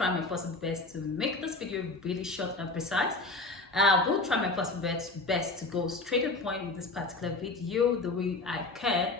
try my possible best to make this video really short and precise. I will try my possible best to go straight to the point with this particular video the way I can.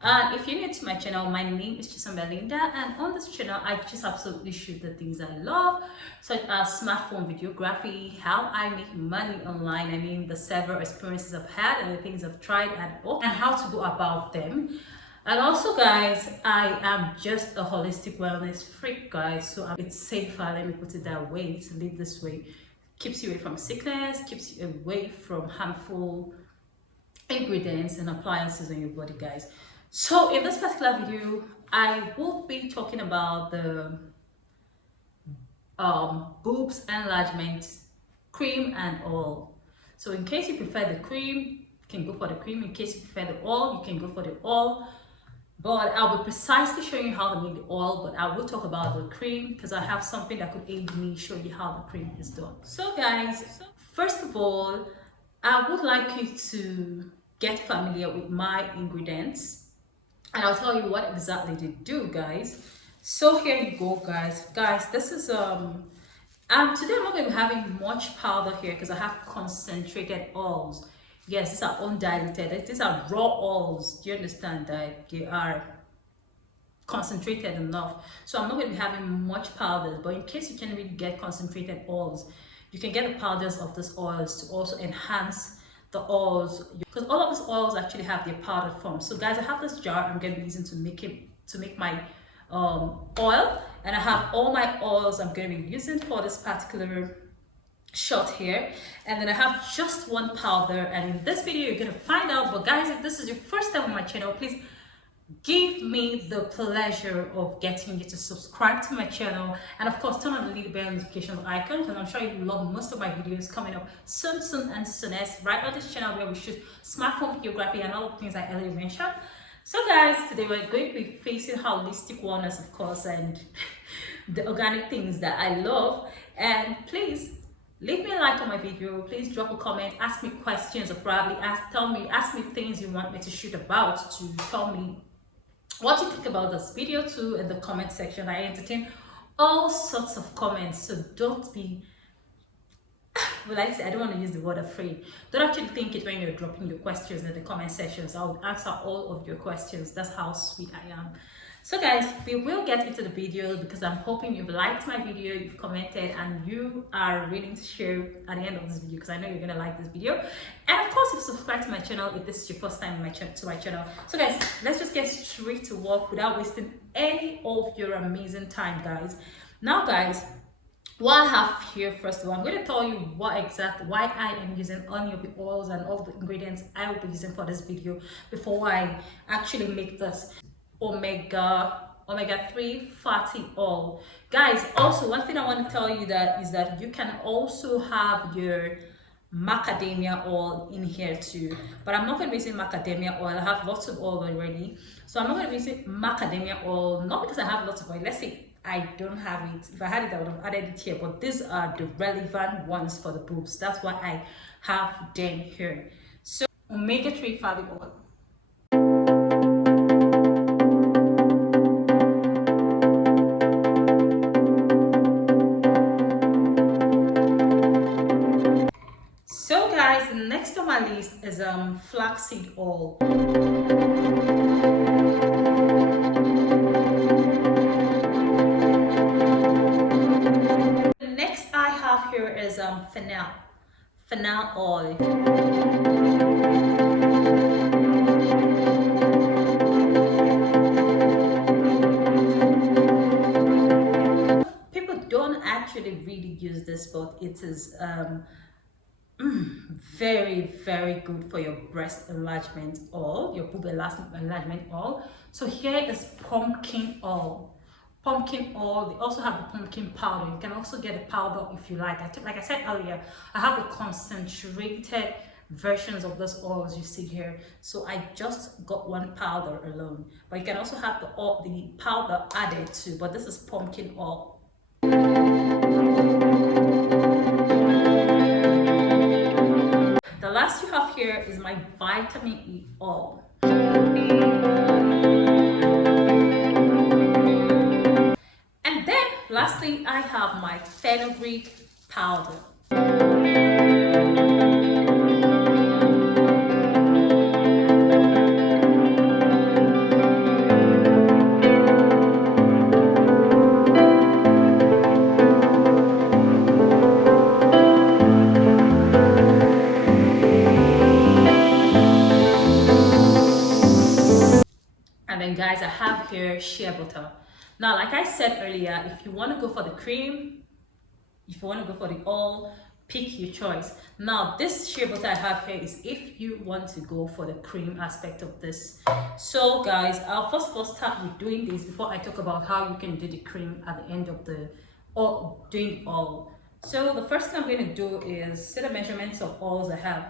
And if you're new to my channel, my name is Belinda, and on this channel I just absolutely shoot the things I love, such as smartphone videography, how I make money online, I mean the several experiences I've had and the things I've tried and how to go about them. And also, guys, I am just a holistic wellness freak, guys, so it's safer, let me put it that way, to live this way. Keeps you away from sickness, keeps you away from harmful ingredients and appliances in your body, guys. So in this particular video, I will be talking about the boobs enlargement cream and oil. So in case you prefer the cream, you can go for the cream. In case you prefer the oil, you can go for the oil. But I'll be precisely showing you how to make the oil, but I will talk about the cream because I have something that could aid me show you how the cream is done. So guys, first of all, I would like you to get familiar with my ingredients. And I'll tell you what exactly to do, guys. So here you go, guys. Guys, this is today I'm not going to be having much powder here because I have concentrated oils. Yes, these are undiluted. These are raw oils. Do you understand that they are concentrated enough? So I'm not going to be having much powders, but in case you can really get concentrated oils, you can get the powders of these oils to also enhance the oils, because all of these oils actually have their powdered form. So guys, I have this jar I'm going to be using to make my oil, and I have all my oils I'm going to be using for this particular shot here, and then I have just one powder, and in this video you're going to find out. But guys, if this is your first time on my channel, please give me the pleasure of getting you to subscribe to my channel, and of course turn on the little bell notification icon, because I'm sure you love most of my videos coming up soon and soonest right on this channel, where we shoot smartphone videography and all the things I earlier mentioned. So guys, today we're going to be facing holistic wellness, of course, and the organic things that I love. And please leave me a like on my video, please drop a comment, ask me questions, or probably ask me things you want me to shoot about, to tell me what you think about this video too in the comment section. I entertain all sorts of comments, so don't be well, like I said, I don't want to use the word afraid. Don't actually think it when you're dropping your questions in the comment sections. I'll answer all of your questions. That's how sweet I am. So guys, we will get into the video, because I'm hoping you've liked my video, you've commented, and you are willing to share at the end of this video, because I know you're gonna like this video. And of course, if you subscribe to my channel, if this is your first time to my channel. So guys, let's just get straight to work without wasting any of your amazing time, guys. Now guys, what I have here, first of all, I'm going to tell you why I am using any of the oils and all the ingredients I will be using for this video before I actually make this omega-3 fatty oil. Guys, also one thing I want to tell you is that you can also have your macadamia oil in here too, but I'm not going to be using macadamia oil. I have lots of oil already, so I'm not going to be using macadamia oil, not because I have lots of oil. Let's say I don't have it. If I had it, I would have added it here, but these are the relevant ones for the boobs. That's why I have them here. So omega-3 fatty oil. So guys, next on my list is flaxseed oil. The next I have here is fennel oil. People don't actually really use this, but it is very good for your breast enlargement oil, your boob enlargement oil. So here is pumpkin oil. They also have the pumpkin powder. You can also get the powder if you like. Like I said earlier, I have the concentrated versions of those oils you see here, so I just got one powder alone, but you can also have the powder added too, but this is pumpkin oil. The last you have here is my vitamin E oil. And then lastly I have my fenugreek powder. And then guys, I have here shea butter. Now, like I said earlier, if you want to go for the cream, if you want to go for the oil, pick your choice. Now, this shea butter I have here is if you want to go for the cream aspect of this. So guys, I'll first of all start with doing this before I talk about how you can do the cream at the end of the, or doing oil. So the first thing I'm going to do is see the measurements of oils I have.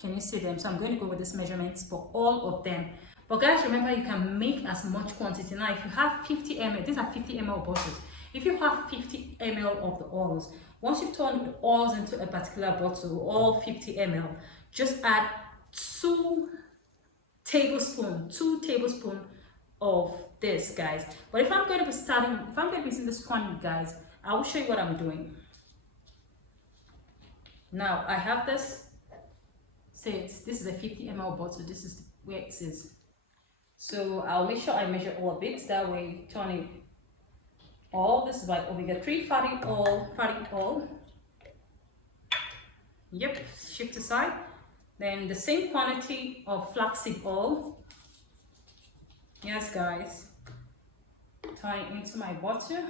Can you see them? So I'm going to go with these measurements for all of them. But guys, remember, you can make as much quantity. Now, if you have 50 ml, these are 50 ml bottles. If you have 50 ml of the oils, once you've turned the oils into a particular bottle, all 50 ml, just add 2 tablespoons of this, guys. But if I'm going to be using this quantity, guys, I will show you what I'm doing. Now, I have this. This is a 50 ml bottle. This is where it is. So I'll make sure I measure all of it. That way, turn it all. This is like omega-3 fatty oil. Yep, shift aside. Then the same quantity of flaxseed oil. Yes, guys. Turn it into my bottle.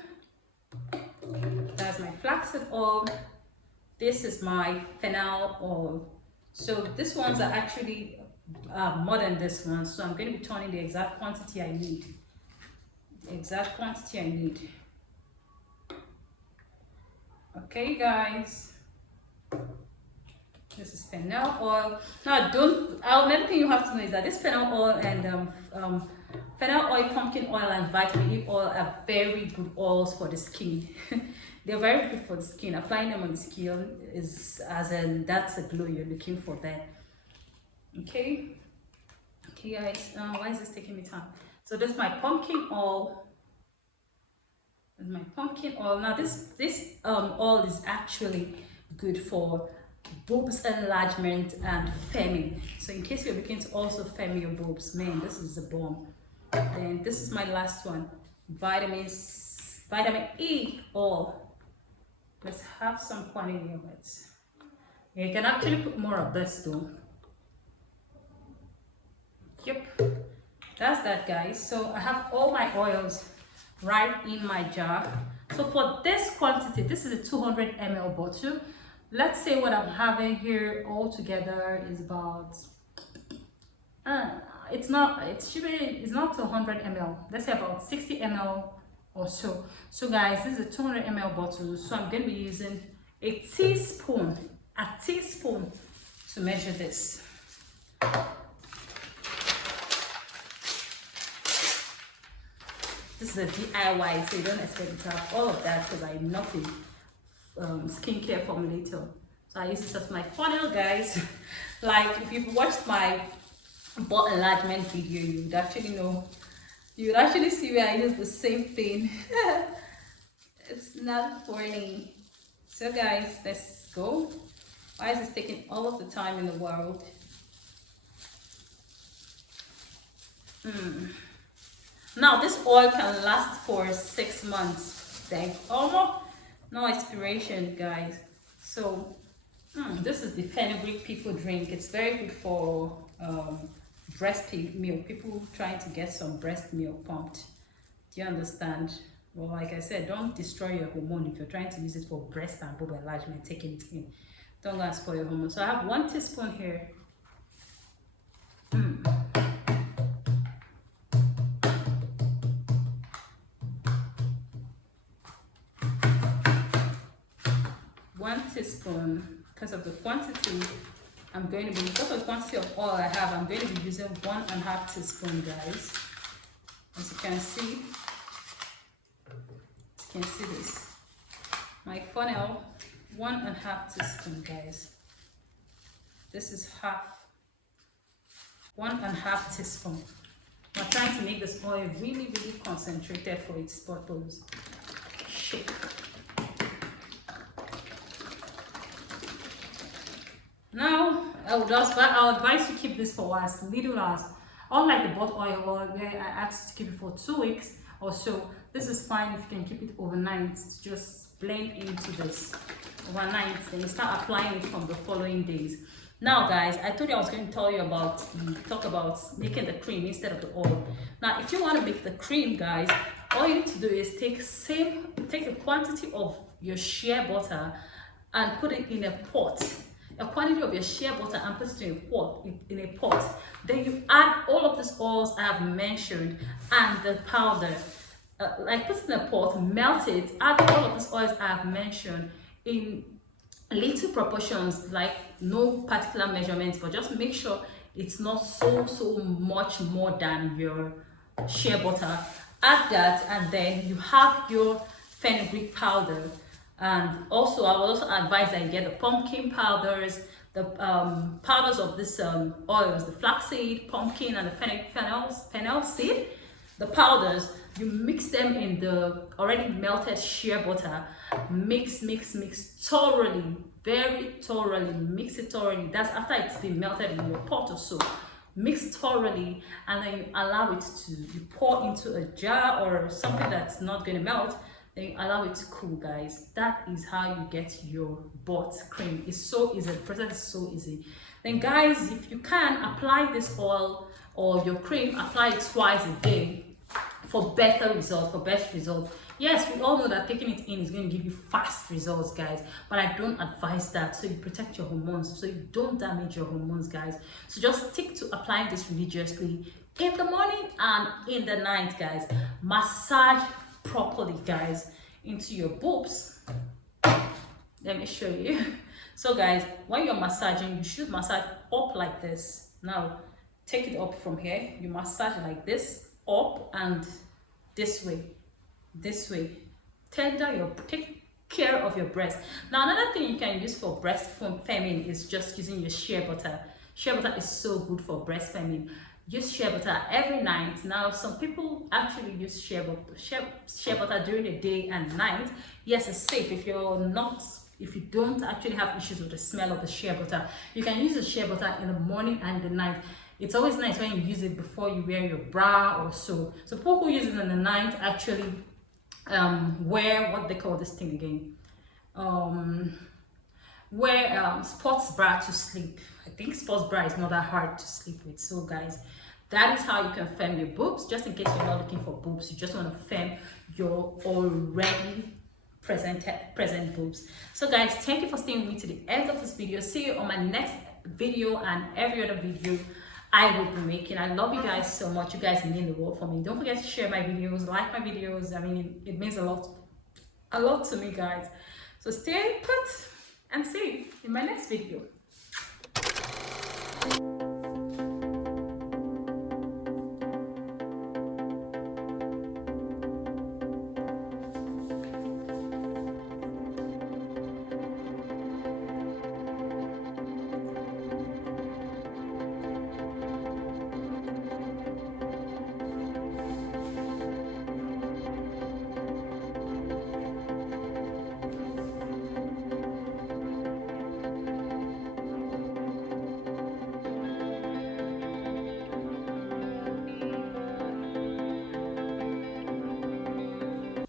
That's my flaxseed oil. This is my fennel oil. So these ones are actually more than this one. So I'm going to be turning the exact quantity I need. Okay, guys. This is fennel oil. Now, another thing you have to know is that this fennel oil and fennel oil, pumpkin oil, and vitamin E oil are very good oils for the skin. They're very good for the skin. Applying them on the skin is that's a glow you're looking for there. Okay guys, why is this taking me time? So this is my pumpkin oil. Now this oil is actually good for boobs enlargement and firming. So in case you're looking to also firm your boobs, man, this is a bomb. Then this is my last one, vitamin E oil. Let's have some quantity of it. You can actually put more of this though. Yep, that's that, guys. So I have all my oils right in my jar. So for this quantity, this is a 200 ml bottle. Let's say what I'm having here all together is about it's not 200 ml. Let's say about 60 ml or so. So guys, this is a 200 ml bottle. So I'm going to be using a teaspoon to measure this. This is a DIY, so you don't expect me to have all of that because I'm not a skincare formulator. So I use this as my funnel, guys. Like if you've watched my butt enlargement video, you would actually know. You would actually see where I use the same thing. It's not funny. So guys, let's go. Why is this taking all of the time in the world? Now this oil can last for 6 months. Almost no expiration, guys. So this is the fenugreek people drink. It's very good for breast milk. People trying to get some breast milk pumped. Do you understand? Well, like I said, don't destroy your hormone if you're trying to use it for breast and boob enlargement. Taking it in. Don't go and spoil your hormone. So I have 1 teaspoon here. Teaspoon. Because of the quantity because of the quantity of oil I have, I'm going to be using 1.5 teaspoon, guys. As you can see, this. My funnel, 1.5 teaspoon, guys. This is 1.5 teaspoon. We're trying to make this oil really, really concentrated for its purpose. Shake. Now, I would advise you keep this for as little as, unlike the bot oil where I asked to keep it for 2 weeks or so. This is fine if you can keep it overnight. Just blend into this overnight, then you start applying it from the following days. Now guys, I told you I was going to tell you about talk about making the cream instead of the oil. Now if you want to make the cream, guys, all you need to do is take a quantity of your shea butter and put it in a pot. A quantity of your shea butter and put it in a pot. Then you add all of these oils I have mentioned and the powder. Like put it in a pot, melt it, add all of these oils I have mentioned in little proportions, like no particular measurements, but just make sure it's not so much more than your shea butter. Add that, and then you have your fenugreek powder. And also I will also advise that you get the pumpkin powders, the powders of this oils, the flaxseed, pumpkin, and the fennel seed. The powders, you mix them in the already melted shea butter. Mix thoroughly, very thoroughly. Mix it thoroughly. That's after it's been melted in your pot or so. Mix thoroughly, and then you allow it to, you pour into a jar or something that's not going to melt. Then you allow it to cool, guys. That is how you get your bot cream. It's so easy. The process is so easy. Then guys, if you can, apply this oil or your cream, apply it twice a day for better results, for best results. Yes, we all know that taking it in is going to give you fast results, guys, but I don't advise that. So you protect your hormones, so you don't damage your hormones, guys. So just stick to applying this religiously in the morning and in the night, guys. Massage properly, guys, into your boobs. Let me show you. So guys, when you're massaging, you should massage up like this. Now take it up from here, you massage like this, up and this way. Take care of your breast. Now another thing you can use for breast firming is just using your shea butter. Shea butter is so good for breast firming. Use shea butter every night. Now some people actually use shea butter during the day and night. Yes, it's safe if you don't actually have issues with the smell of the shea butter. You can use the shea butter in the morning and the night. It's always nice when you use it before you wear your bra or so. So people who use it in the night actually wear, what they call this thing again, wear sports bra to sleep. I think sports bra is not that hard to sleep with. So guys, that is how you can firm your boobs. Just in case you're not looking for boobs, you just want to firm your already present boobs. So guys, thank you for staying with me to the end of this video. See you on my next video and every other video I will be making. I love you guys so much. You guys mean the world for me. Don't forget to share my videos, like my videos. I mean, it means a lot to me, guys. So stay put and see you in my next video.